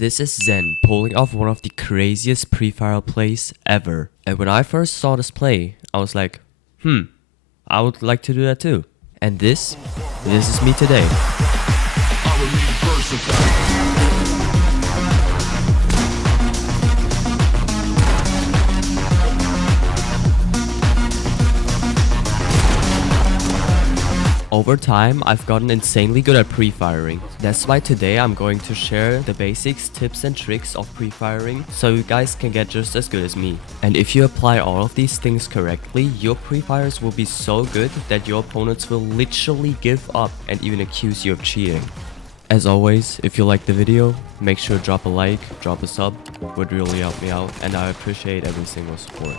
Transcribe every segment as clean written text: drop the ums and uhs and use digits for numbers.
This is Zen pulling off one of the craziest Prefire plays ever. And when I first saw this play, I was like, I would like to do that too. And this is me today. Over time, I've gotten insanely good at pre-firing. That's why today I'm going to share the basics, tips and tricks of pre-firing so you guys can get just as good as me. And if you apply all of these things correctly, your pre-fires will be so good that your opponents will literally give up and even accuse you of cheating. As always, if you like the video, make sure to drop a like, drop a sub, would really help me out, and I appreciate every single support.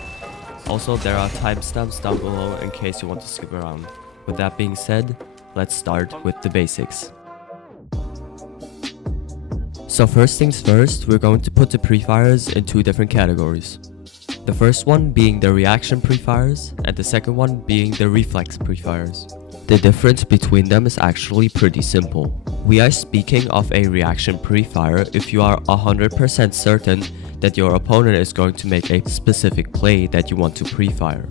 Also, there are timestamps down below in case you want to skip around. With that being said, let's start with the basics. So first things first, we're going to put the pre-fires in two different categories. The first one being the reaction pre-fires and the second one being the reflex pre-fires. The difference between them is actually pretty simple. We are speaking of a reaction pre-fire if you are 100% certain that your opponent is going to make a specific play that you want to pre-fire.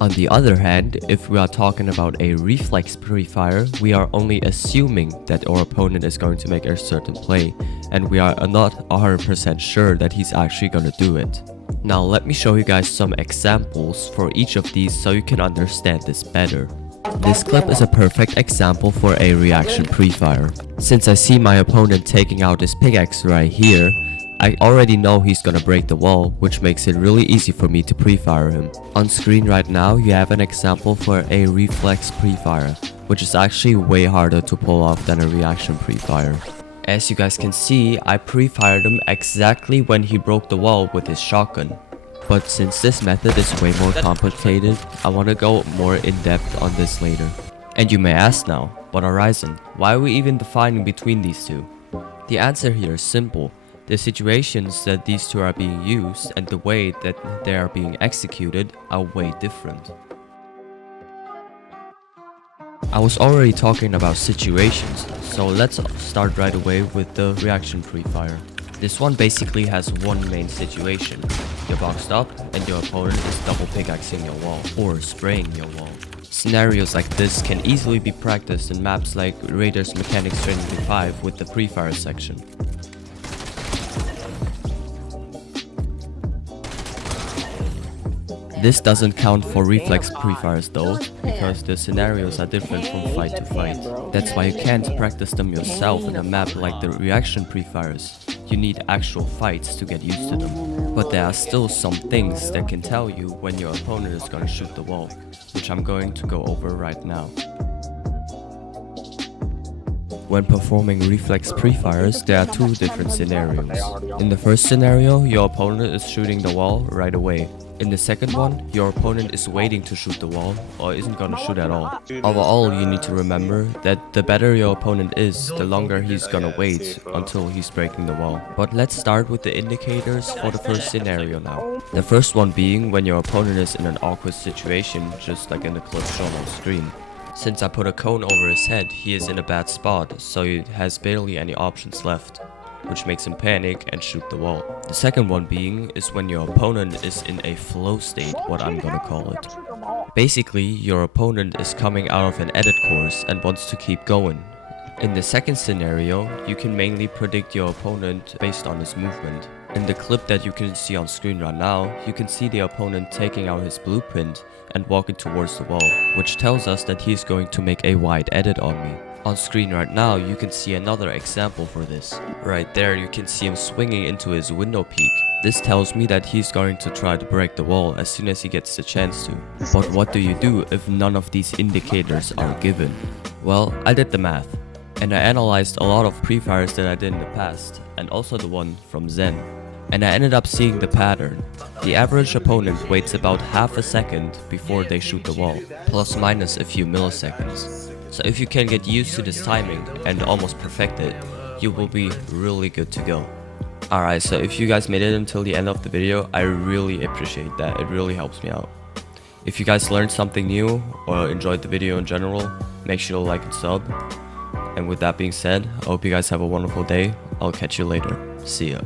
On the other hand, if we are talking about a reflex pre-fire, we are only assuming that our opponent is going to make a certain play, and we are not 100% sure that he's actually going to do it. Now let me show you guys some examples for each of these so you can understand this better. This clip is a perfect example for a reaction pre-fire. Since I see my opponent taking out his pickaxe right here, I already know he's gonna break the wall, which makes it really easy for me to pre-fire him. On screen right now, you have an example for a reflex pre-fire, which is actually way harder to pull off than a reaction pre-fire. As you guys can see, I pre-fired him exactly when he broke the wall with his shotgun. But since this method is way more complicated, I want to go more in depth on this later. And you may ask now, but Horizon, why are we even defining between these two? The answer here is simple. The situations that these two are being used and the way that they are being executed are way different. I was already talking about situations, so let's start right away with the reaction pre-fire. This one basically has one main situation. You're boxed up and your opponent is double pickaxing your wall or spraying your wall. Scenarios like this can easily be practiced in maps like Raiders Mechanics Training 5 with the pre-fire section. This doesn't count for reflex pre-fires though, because the scenarios are different from fight to fight. That's why you can't practice them yourself in a map like the reaction pre-fires. You need actual fights to get used to them. But there are still some things that can tell you when your opponent is gonna shoot the wall, which I'm going to go over right now. When performing reflex pre-fires, there are two different scenarios. In the first scenario, your opponent is shooting the wall right away. In the second one, your opponent is waiting to shoot the wall or isn't gonna shoot at all. Overall, you need to remember that the better your opponent is, the longer he's gonna wait until he's breaking the wall. But let's start with the indicators for the first scenario now. The first one being when your opponent is in an awkward situation, just like in the clip shown on screen. Since I put a cone over his head, he is in a bad spot, so he has barely any options left, which makes him panic and shoot the wall. The second one being is when your opponent is in a flow state, what I'm gonna call it. Basically, your opponent is coming out of an edit course and wants to keep going. In the second scenario, you can mainly predict your opponent based on his movement. In the clip that you can see on screen right now, you can see the opponent taking out his blueprint and walking towards the wall, which tells us that he's going to make a wide edit on me. On screen right now, you can see another example for this. Right there, you can see him swinging into his window peak. This tells me that he's going to try to break the wall as soon as he gets the chance to. But what do you do if none of these indicators are given? Well, I did the math. And I analyzed a lot of pre-fires that I did in the past, and also the one from Zen. And I ended up seeing the pattern. The average opponent waits about half a second before they shoot the wall, plus minus a few milliseconds. So if you can get used to this timing and almost perfect it, you will be really good to go. Alright, so if you guys made it until the end of the video, I really appreciate that. It really helps me out. If you guys learned something new or enjoyed the video in general, make sure to like and sub. And with that being said, I hope you guys have a wonderful day. I'll catch you later. See ya.